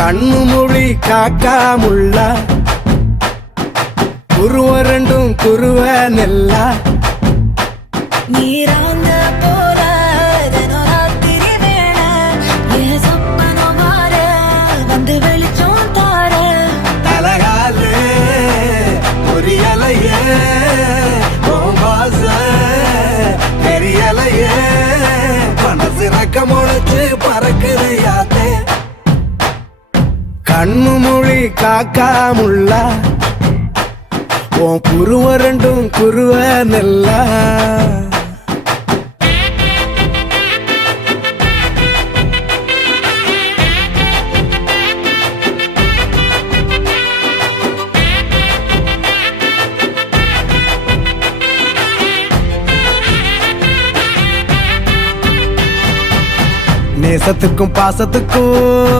கண்ணு மொழி காக்காமுள்ள குருவ ரெண்டும் குருவ நெல்லா நீராங்க போல தினராத்திரி வேண என் சொப்பனம் மாற வந்து வெளிச்சம் தார தலகாலே பொரியலையே வாச பெரியலையே மனசு ரக்க முளைச்சு பறக்குது யாத்தே கண்ணு மொழி காக்காமுள்ள உன் குருவ ரெண்டும் குருவ நெல்லா நேசத்துக்கும் பாசத்துக்கும்